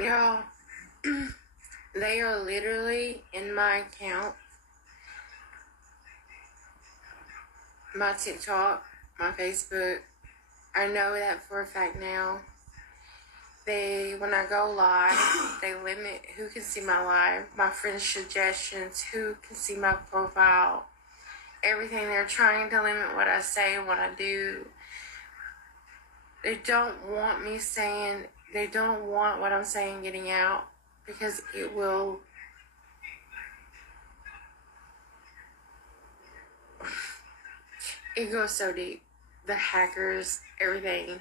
Y'all, they are literally in my account, my TikTok, my Facebook. I know that for a fact now. When I go live, they limit who can see my live, my friends' suggestions, who can see my profile, everything. They're trying to limit what I say and what I do. They don't want what I'm saying getting out because it will. It goes so deep. The hackers, everything.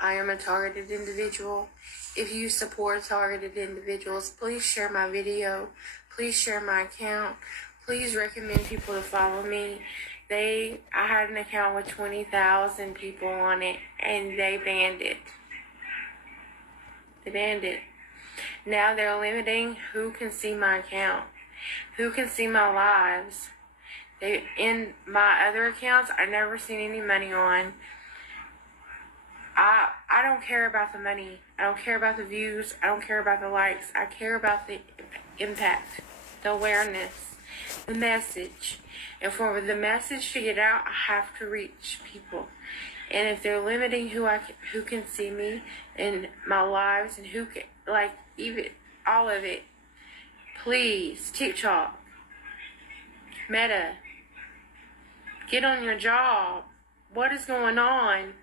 I am a targeted individual. If you support targeted individuals, please share my video. Please share my account. Please recommend people to follow me. I had an account with 20,000 people on it, and they banned it. They banned it. Now they're limiting who can see my account, who can see my lives. In my other accounts, I never seen any money on. I don't care about the money. I don't care about the views. I don't care about the likes. I care about the impact, the awareness, the message. And for the message to get out, I have to reach people. And if they're limiting who can see me and my lives and who can, even all of it, please, TikTok, Meta, get on your job. What is going on?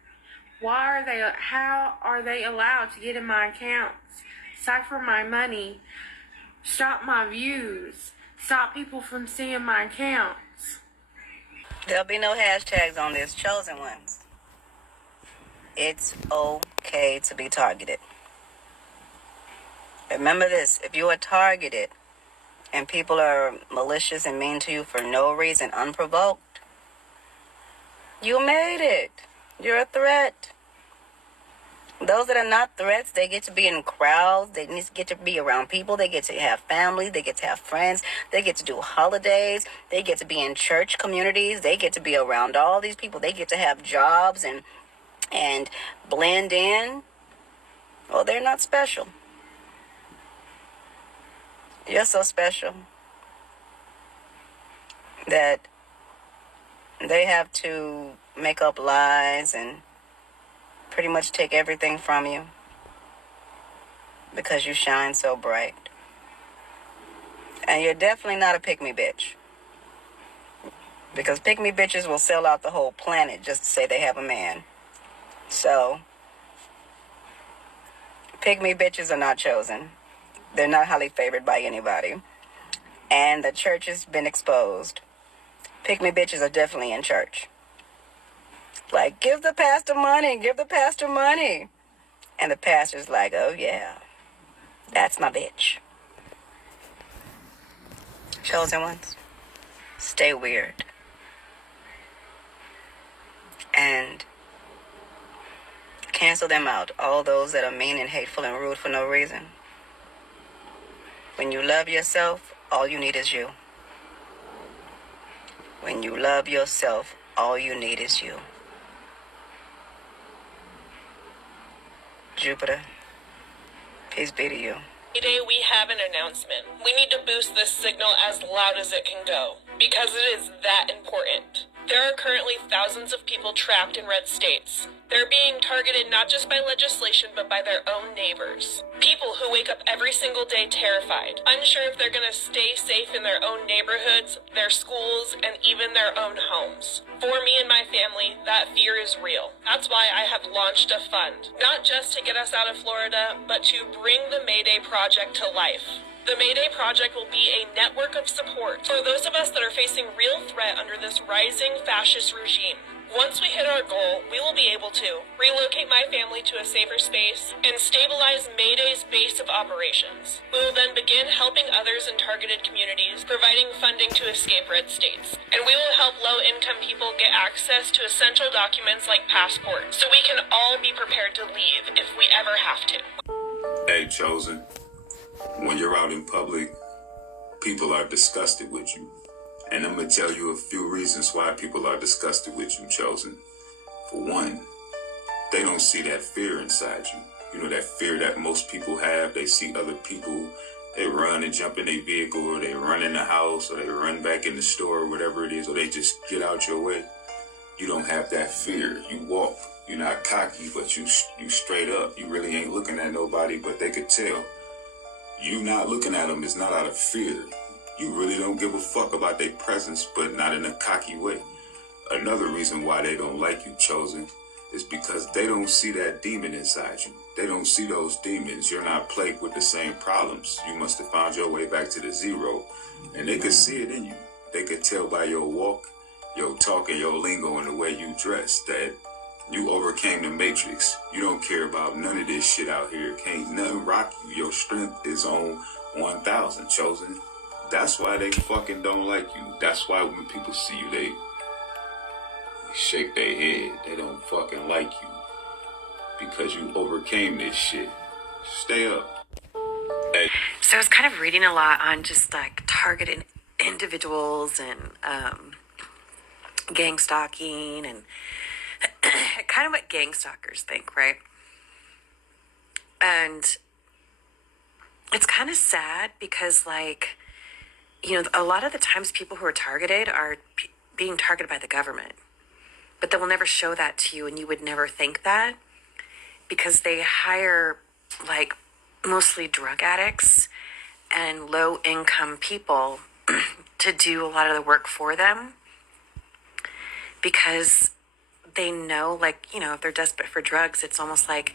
How are they allowed to get in my accounts, cipher my money, stop my views, stop people from seeing my accounts? There'll be no hashtags on this, chosen ones. It's okay to be targeted. Remember this, if you are targeted and people are malicious and mean to you for no reason, unprovoked, you made it. You're a threat. Those that are not threats, they get to be in crowds. They get to be around people. They get to have family. They get to have friends. They get to do holidays. They get to be in church communities. They get to be around all these people. They get to have jobs and blend in. Well, they're not special. You're so special that they have to make up lies and pretty much take everything from you because you shine so bright. And you're definitely not a pick-me bitch, because pick-me bitches will sell out the whole planet just to say they have a man. So pick-me bitches are not chosen. They're not highly favored by anybody. And the church has been exposed. Pick-me bitches are definitely in church. Like, give the pastor money, give the pastor money. And the pastor's like, oh yeah, that's my bitch. Chosen ones, stay weird. And cancel them out, all those that are mean and hateful and rude for no reason. When you love yourself, all you need is you. When you love yourself, all you need is you. Jupiter, peace be to you. Today we have an announcement. We need to boost this signal as loud as it can go, because it is that important. There are currently thousands of people trapped in red states. They're being targeted not just by legislation, but by their own neighbors. People who wake up every single day terrified, unsure if they're going to stay safe in their own neighborhoods, their schools, and even their own homes. For me and my family, that fear is real. That's why I have launched a fund, not just to get us out of Florida, but to bring the Mayday Project to life. The Mayday Project will be a network of support for those of us that are facing real threat under this rising fascist regime. Once we hit our goal, we will be able to relocate my family to a safer space and stabilize Mayday's base of operations. We will then begin helping others in targeted communities, providing funding to escape red states. And we will help low-income people get access to essential documents like passports, so we can all be prepared to leave if we ever have to. Hey, Chosen. When you're out in public, people are disgusted with you. And I'm going to tell you a few reasons why people are disgusted with you, Chosen. For one, they don't see that fear inside you. You know, that fear that most people have. They see other people, they run and jump in their vehicle, or they run in the house, or they run back in the store, or whatever it is, or they just get out your way. You don't have that fear. You walk. You're not cocky, but you straight up. You really ain't looking at nobody, but they could tell. You not looking at them is not out of fear. You really don't give a fuck about their presence, but not in a cocky way. Another reason why they don't like you, Chosen, is because they don't see that demon inside you. They don't see those demons. You're not plagued with the same problems. You must have found your way back to the zero. And they could see it in you. They could tell by your walk, your talk, and your lingo, and the way you dress that you overcame the matrix. You don't care about none of this shit out here. Can't nothing rock you. Your strength is on 1,000, Chosen. That's why they fucking don't like you. That's why when people see you, they shake their head. They don't fucking like you. Because you overcame this shit. Stay up. Hey. So I was kind of reading a lot on just like targeting individuals and gang stalking and kind of what gang stalkers think, right? And it's kind of sad because, like, you know, a lot of the times people who are targeted are being targeted by the government, but they will never show that to you, and you would never think that because they hire like mostly drug addicts and low income people to do a lot of the work for them because they know, like, you know, if they're desperate for drugs, it's almost like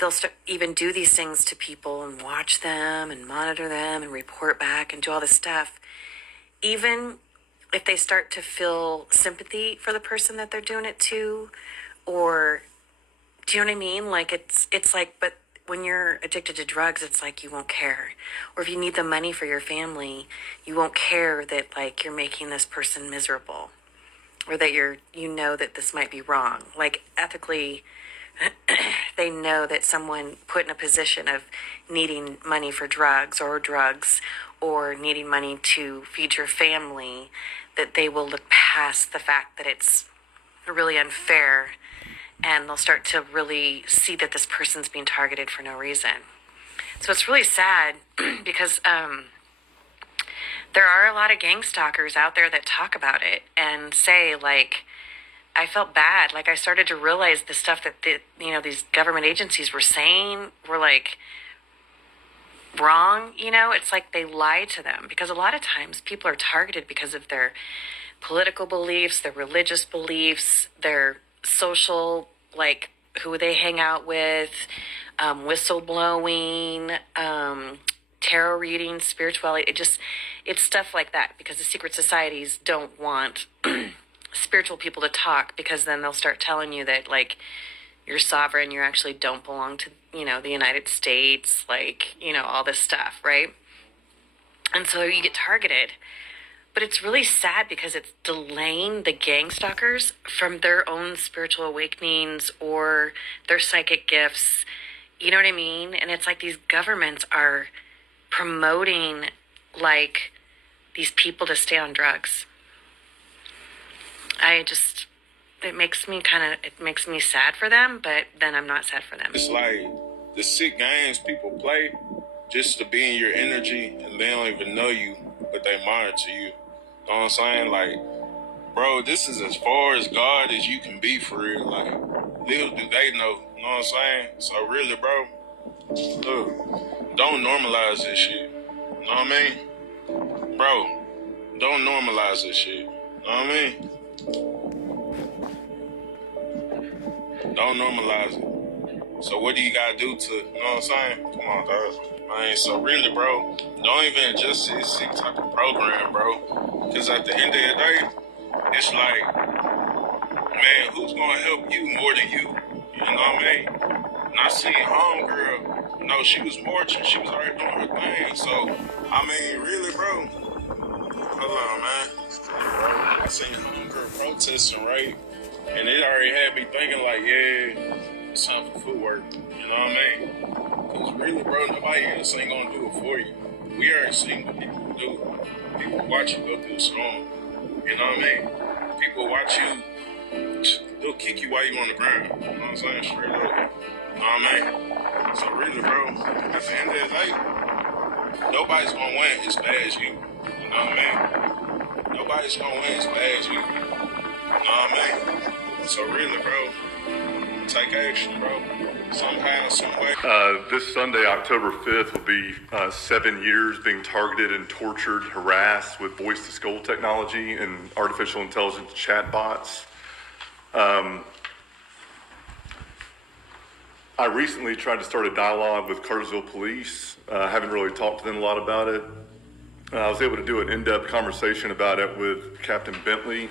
they'll even do these things to people and watch them and monitor them and report back and do all this stuff. Even if they start to feel sympathy for the person that they're doing it to, or do you know what I mean? Like it's like, but when you're addicted to drugs, it's like you won't care. Or if you need the money for your family, you won't care that like you're making this person miserable, or that you know that this might be wrong. Like ethically, they know that someone put in a position of needing money for drugs or needing money to feed your family, that they will look past the fact that it's really unfair, and they'll start to really see that this person's being targeted for no reason. So it's really sad because there are a lot of gang stalkers out there that talk about it and say, like, I felt bad. Like, I started to realize the stuff that these government agencies were saying were like wrong. You know, it's like they lie to them, because a lot of times people are targeted because of their political beliefs, their religious beliefs, their social, like who they hang out with, whistleblowing, tarot reading, spirituality. It's stuff like that, because the secret societies don't want spiritual people to talk, because then they'll start telling you that, like, you're sovereign, you actually don't belong to, the United States, like, all this stuff, right? And so you get targeted. But it's really sad because it's delaying the gang stalkers from their own spiritual awakenings or their psychic gifts. You know what I mean? And it's like these governments are promoting, like, these people to stay on drugs. It makes me sad for them, but then I'm not sad for them. It's like the sick games people play just to be in your energy, and they don't even know you, but they monitor you. You know what I'm saying? Like, bro, this is as far as God as you can be, for real. Like, little do they know. You know what I'm saying? So really, bro, look, don't normalize this shit. You know what I mean? Bro, don't normalize this shit. You know what I mean? Don't normalize it. So what do you gotta do to, you know what I'm saying? Come on, dog. Man, so really, bro, don't even adjust to this type of program, bro. Because at the end of the day, it's like, man, who's gonna help you more than you? You know what I mean? And I seen homegirl, she was marching. She was already doing her thing. So, I mean, really, bro. Hold on, man. I seen homegirl protesting, right? And it already had me thinking, like, yeah, it's time for footwork. You know what I mean? Because really, bro, nobody else ain't gonna do it for you. We already seen what people do. People watch you go through the storm. You know what I mean? People watch you, they'll kick you while you on the ground. You know what I'm saying? Straight up. what I mean? So really, bro, at the end of the day, nobody's gonna win as bad as you. You know what I mean? Nobody's gonna win as bad as you. You know what I mean? So really, bro, take action, bro. Somehow, some way. This Sunday, October 5th, will be 7 years being targeted and tortured, harassed with voice-to-skull technology and artificial intelligence chatbots. I recently tried to start a dialogue with Cartersville Police. I haven't really talked to them a lot about it. I was able to do an in-depth conversation about it with Captain Bentley.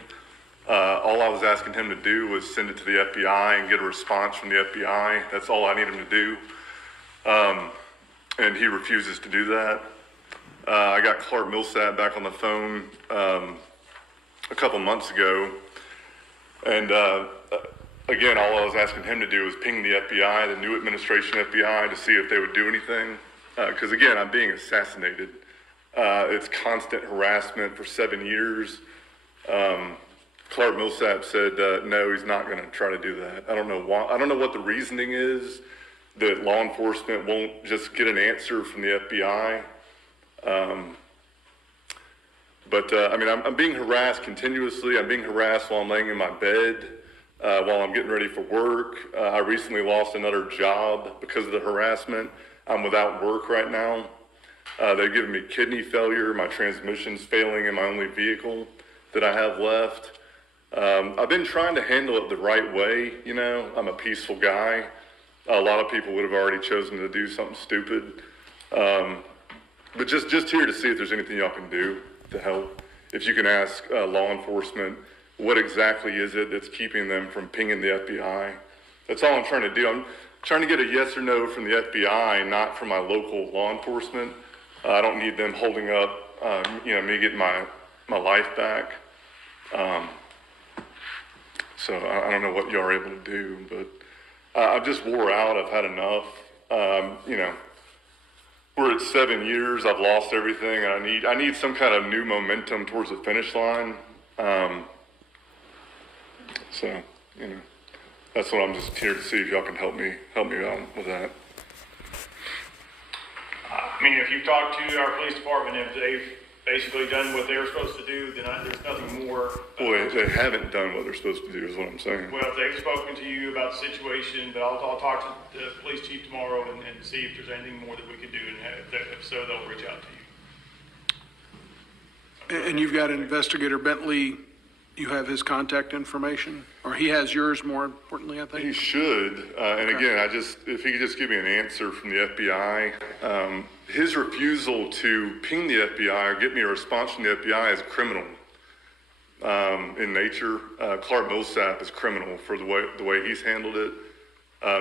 All I was asking him to do was send it to the FBI and get a response from the FBI. That's all I need him to do. And he refuses to do that. I got Clark Millsap back on the phone a couple months ago. And again, all I was asking him to do was ping the FBI, the new administration FBI, to see if they would do anything. Because again, I'm being assassinated. It's constant harassment for 7 years. Clark Millsap said, no, he's not going to try to do that. I don't know why. I don't know what the reasoning is that law enforcement won't just get an answer from the FBI. I mean, I'm being harassed continuously. I'm being harassed while I'm laying in my bed, while I'm getting ready for work. I recently lost another job because of the harassment. I'm without work right now. They've given me kidney failure. My transmission's failing in my only vehicle that I have left. I've been trying to handle it the right way, you know. I'm a peaceful guy. A lot of people would have already chosen to do something stupid. But just here to see if there's anything y'all can do to help. If you can ask law enforcement, what exactly is it that's keeping them from pinging the FBI? That's all I'm trying to do. I'm trying to get a yes or no from the FBI, not from my local law enforcement. I don't need them holding up, me getting my life back. So I don't know what y'all are able to do, but I've just wore out. I've had enough. We're at 7 years. I've lost everything, and I need some kind of new momentum towards the finish line. That's what I'm just here to see if y'all can help me out with that. I mean, if you've talked to our police department, if they've basically done what they're supposed to do, then there's nothing more. Boy, they haven't done what they're supposed to do is what I'm saying. Well, if they've spoken to you about the situation, but I'll talk to the police chief tomorrow and see if there's anything more that we could do, and if so, they'll reach out to you. And you've got Investigator Bentley, you have his contact information? Or he has yours, more importantly, I He think? should, and again, if he could just give me an answer from the FBI. His refusal to ping the FBI or get me a response from the FBI is criminal in nature. Clark Millsap is criminal for the way he's handled it.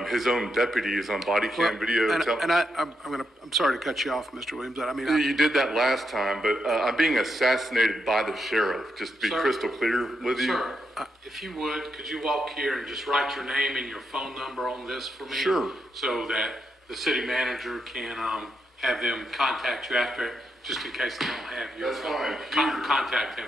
His own deputy is on body cam video. I'm sorry to cut you off, Mr. Williams. You did that last time, but I'm being assassinated by the sheriff, just to be Sir? crystal clear with you. Sir, if you would, could you walk here and just write your name and your phone number on this for me? Sure. So that the city manager can have them contact you after, just in case they don't have your That's fine. contact them.